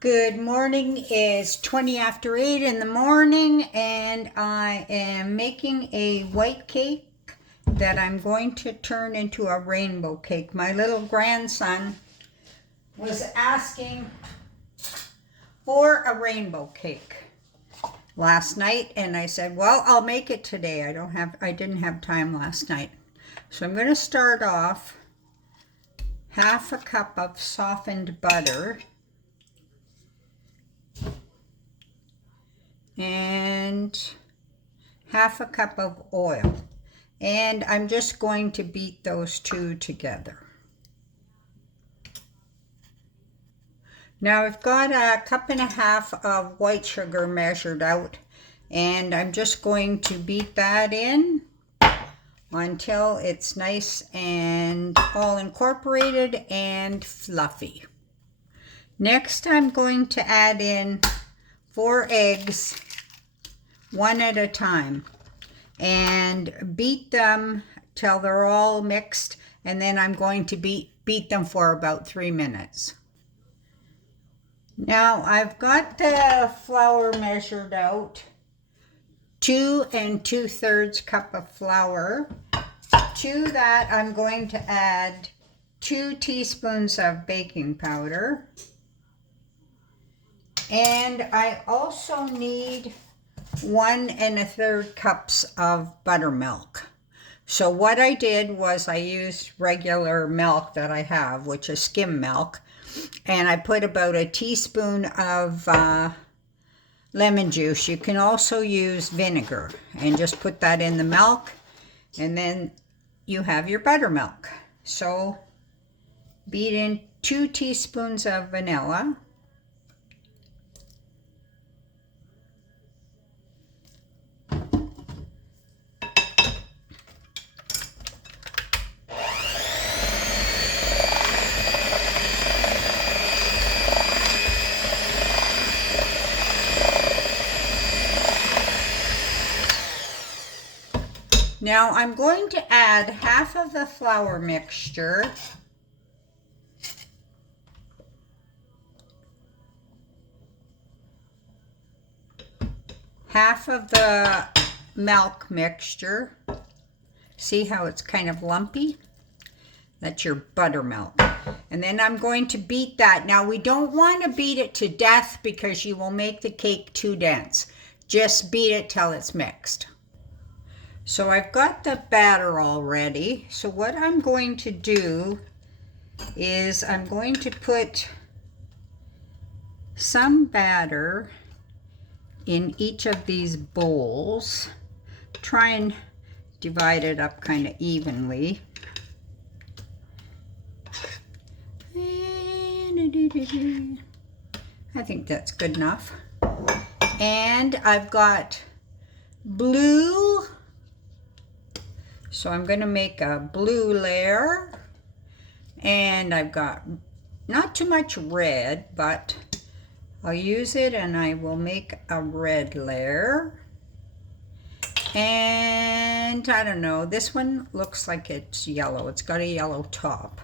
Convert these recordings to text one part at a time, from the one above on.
Good morning. It's 20 after 8 in the morning, and I am making a white cake that I'm going to turn into a rainbow cake. My little grandson was asking for a rainbow cake last night, and I said, well, I'll make it today. I didn't have time last night. So I'm going to start off half a cup of softened butter and half a cup of oil, and I'm just going to beat those two together. Now I've got a cup and a half of white sugar measured out, and I'm just going to beat that in until it's nice and all incorporated and fluffy. Next, I'm going to add in 4 eggs, one at a time, and beat them till they're all mixed, and then I'm going to beat them for about 3 minutes. Now I've got the flour measured out, 2 2/3 cup of flour. To that I'm going to add 2 teaspoons of baking powder, and I also need 1 1/3 cups of buttermilk. So what I did was I used regular milk that I have, which is skim milk, and I put about a teaspoon of lemon juice. You can also use vinegar, and just put that in the milk, and then you have your buttermilk. So beat in 2 teaspoons of vanilla, Now I'm going to add half of the flour mixture half of the milk mixture. See how it's kind of lumpy? That's your buttermilk. And then I'm going to beat that. Now we don't want to beat it to death because you will make the cake too dense. Just beat it till it's mixed. So I've got the batter all ready. So what I'm going to do is I'm going to put some batter in each of these bowls. Try and divide it up kind of evenly. I think that's good enough. And I've got blue. So I'm going to make a blue layer, and I've got not too much red, but I'll use it and I will make a red layer. And I don't know, this one looks like it's yellow. It's got a yellow top.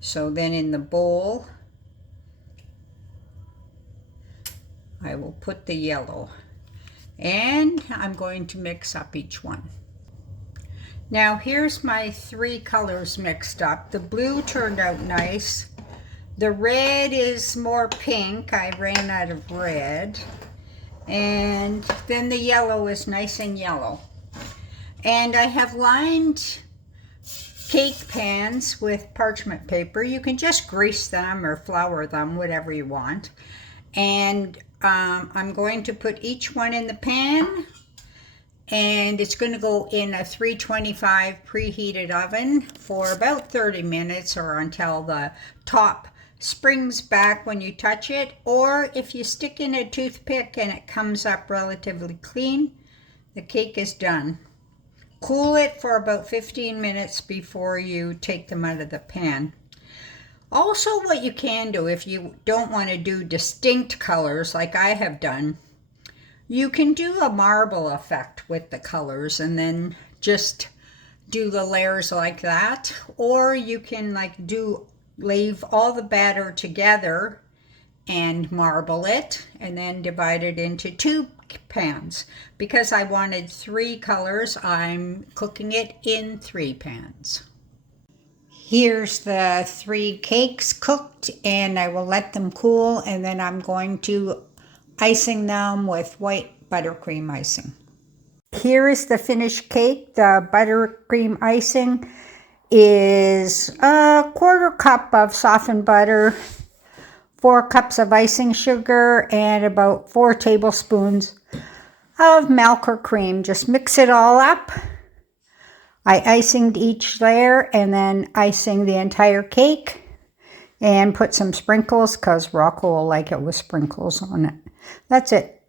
So then in the bowl, I will put the yellow, and I'm going to mix up each one. Now here's my 3 colors mixed up. The blue turned out nice. The red is more pink. I ran out of red. And then the yellow is nice and yellow. And I have lined cake pans with parchment paper. You can just grease them or flour them, whatever you want. And I'm going to put each one in the pan, and it's going to go in a 325 preheated oven for about 30 minutes, or until the top springs back when you touch it, or if you stick in a toothpick and it comes up relatively clean, the cake is done. Cool it for about 15 minutes before you take them out of the pan. Also, what you can do if you don't want to do distinct colors like I have done, you can do a marble effect with the colors and then just do the layers like that. Or you can leave all the batter together and marble it, and then divide it into 2 pans. Because I wanted 3 colors, I'm cooking it in 3 pans. Here's the 3 cakes cooked, and I will let them cool, and then I'm going to icing them with white buttercream icing. Here is the finished cake. The buttercream icing is a 1/4 cup of softened butter, 4 cups of icing sugar, and about 4 tablespoons of milk or cream. Just mix it all up. I icinged each layer and then icing the entire cake and put some sprinkles because Rocco will like it with sprinkles on it. That's it.